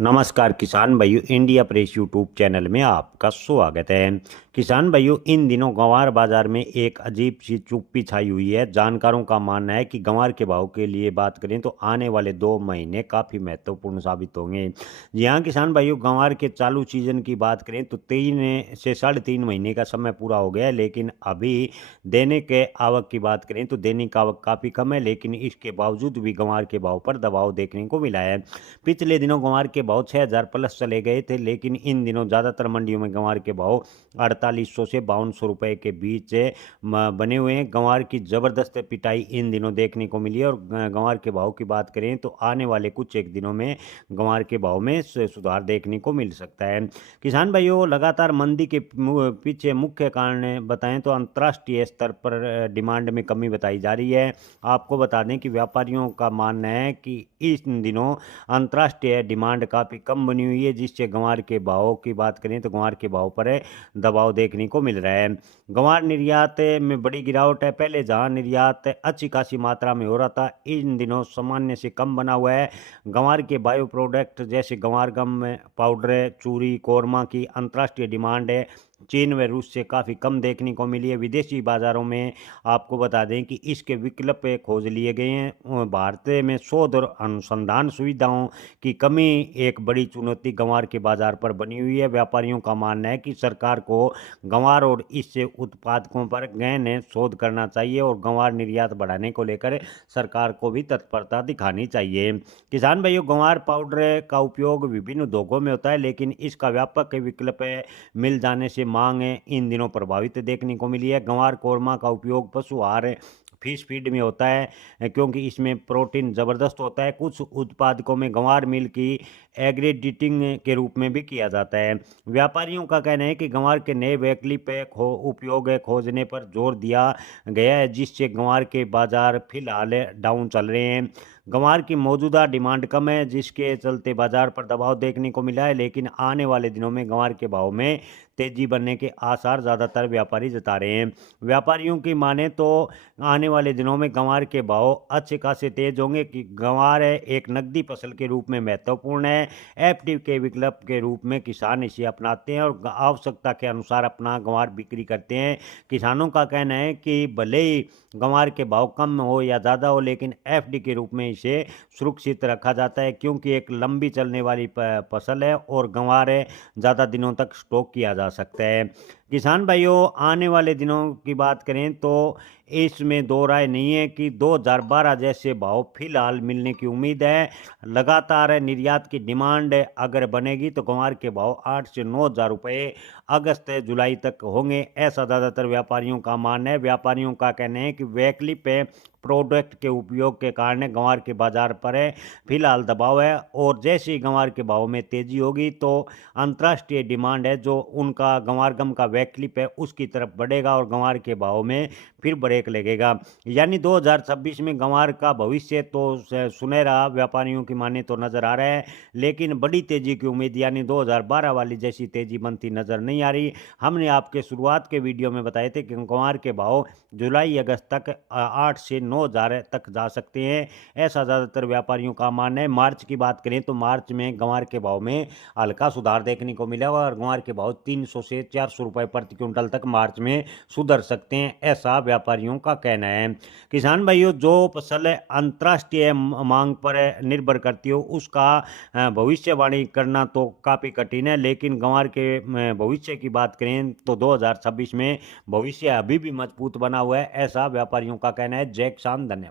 नमस्कार किसान भाइयों, इंडिया प्रेस यूट्यूब चैनल में आपका स्वागत है। किसान भाइयों, इन दिनों गंवार बाजार में एक अजीब सी चुप्पी छाई हुई है। जानकारों का मानना है कि गंवार के भाव के लिए बात करें तो आने वाले 2 महीने काफ़ी महत्वपूर्ण साबित होंगे। जी हाँ किसान भाइयों, गंवार के चालू सीजन की बात करें तो 3 से 3.5 महीने का समय पूरा हो गया है, लेकिन अभी दैनिक आवक की बात करें तो दैनिक आवक काफ़ी कम है, लेकिन इसके बावजूद भी गंवार के भाव पर दबाव देखने को मिला है। पिछले दिनों गंवार के भाव 6,000 प्लस चले गए थे, लेकिन इन दिनों ज़्यादातर मंडियों में गंवार के भाव 4800 से 5200 रुपए के बीच बने हुए हैं। गंवार की ज़बरदस्त पिटाई इन दिनों देखने को मिली है और गंवार के भाव की बात करें तो आने वाले कुछ एक दिनों में गंवार के भाव में सुधार देखने को मिल सकता है। किसान भाइयों, लगातार मंदी के पीछे मुख्य कारण बताएं तो अंतर्राष्ट्रीय स्तर पर डिमांड में कमी बताई जा रही है। आपको बता दें कि व्यापारियों का मानना है कि इन दिनों अंतर्राष्ट्रीय डिमांड काफ़ी कम बनी हुई है, जिससे गंवार के भाव की बात करें तो गंवार के भाव पर दबाव देखने को मिल रहा है। गंवार निर्यात में बड़ी गिरावट है। पहले जहां निर्यात अच्छी खासी मात्रा में हो रहा था, इन दिनों सामान्य से कम बना हुआ है। गंवार के बायो प्रोडक्ट जैसे गंवार गम पाउडर, चूरी, कोरमा की अंतर्राष्ट्रीय डिमांड है चीन व रूस से काफ़ी कम देखने को मिली है। विदेशी बाज़ारों में आपको बता दें कि इसके विकल्प खोज लिए गए हैं। भारत में शोध और अनुसंधान सुविधाओं की कमी एक बड़ी चुनौती गंवार के बाज़ार पर बनी हुई है। व्यापारियों का मानना है कि सरकार को गंवार और इससे उत्पादकों पर गहन शोध करना चाहिए और गंवार निर्यात बढ़ाने को लेकर सरकार को भी तत्परता दिखानी चाहिए। किसान भाइयों, गंवार पाउडर का उपयोग विभिन्न उद्योगों में होता है, लेकिन इसका व्यापक विकल्प मिल जाने से मांग इन दिनों प्रभावित देखने को मिली है। गंवार कोरमा का उपयोग पशु आहार फिश फीड में होता है, क्योंकि इसमें प्रोटीन ज़बरदस्त होता है। कुछ उत्पादकों में गंवार मिल की एग्रेडिटिंग के रूप में भी किया जाता है। व्यापारियों का कहना है कि गंवार के नए वैकल्पिक उपयोग खोजने पर जोर दिया गया है, जिससे गंवार के बाजार फिलहाल डाउन चल रहे हैं। गंवार की मौजूदा डिमांड कम है, जिसके चलते बाजार पर दबाव देखने को मिला है, लेकिन आने वाले दिनों में गंवार के भाव में तेजी बनने के आसार ज़्यादातर व्यापारी जता रहे हैं। व्यापारियों की माने तो आने वाले दिनों में गंवार के भाव अच्छे खासे तेज होंगे कि गंवार एक नकदी फसल के रूप में महत्वपूर्ण है। एफडी के विकल्प के रूप में किसान इसे अपनाते हैं और आवश्यकता के अनुसार अपना गंवार बिक्री करते हैं। किसानों का कहना है कि भले ही गंवार के भाव कम हो या ज़्यादा हो, लेकिन एफडी के रूप में इसे सुरक्षित रखा जाता है, क्योंकि एक लंबी चलने वाली फसल है और गंवार ज़्यादा दिनों तक स्टॉक किया जा सकता है। किसान भाइयों, आने वाले दिनों की बात करें तो इसमें दो राय नहीं है कि 2012 जैसे भाव फिलहाल मिलने की उम्मीद है। लगातार निर्यात की डिमांड अगर बनेगी तो गंवार के भाव 8 से 9,000 रुपये अगस्त जुलाई तक होंगे, ऐसा ज़्यादातर व्यापारियों का मानना है। व्यापारियों का कहना है कि वैकल्पिक प्रोडक्ट के उपयोग के कारण गंवार के बाजार पर फिलहाल दबाव है, और जैसे ही गंवार के भाव में तेजी होगी तो अंतर्राष्ट्रीय डिमांड है जो उनका गंवार गम का वैकल्पिक है उसकी तरफ बढ़ेगा और गंवार के भाव में फिर ब्रेक लगेगा। यानी 2026 में गंवार का भविष्य तो सुनहरा व्यापारियों की माने तो नज़र आ रहा है, लेकिन बड़ी तेजी की उम्मीद यानी 2012 वाली जैसी तेजी बनती नज़र नहीं आ रही। हमने आपके शुरुआत के वीडियो में बताए थे कि गंवार के भाव जुलाई अगस्त तक 8 से 9,000 तक जा सकते हैं, ऐसा ज़्यादातर व्यापारियों का मानना है। मार्च की बात करें तो मार्च में गंवार के भाव में हल्का सुधार देखने को मिला और गंवार के भाव 300 से 400 रुपये प्रति क्विंटल तक मार्च में सुधर सकते हैं, ऐसा व्यापारियों का कहना है। किसान भाइयों, जो फसल अंतर्राष्ट्रीय मांग पर निर्भर करती हो उसका भविष्यवाणी करना तो काफ़ी कठिन है, लेकिन गंवार के भविष्य की बात करें तो 2026 में भविष्य अभी भी मजबूत बना हुआ है, ऐसा व्यापारियों का कहना है। जय किसान, धन्यवाद।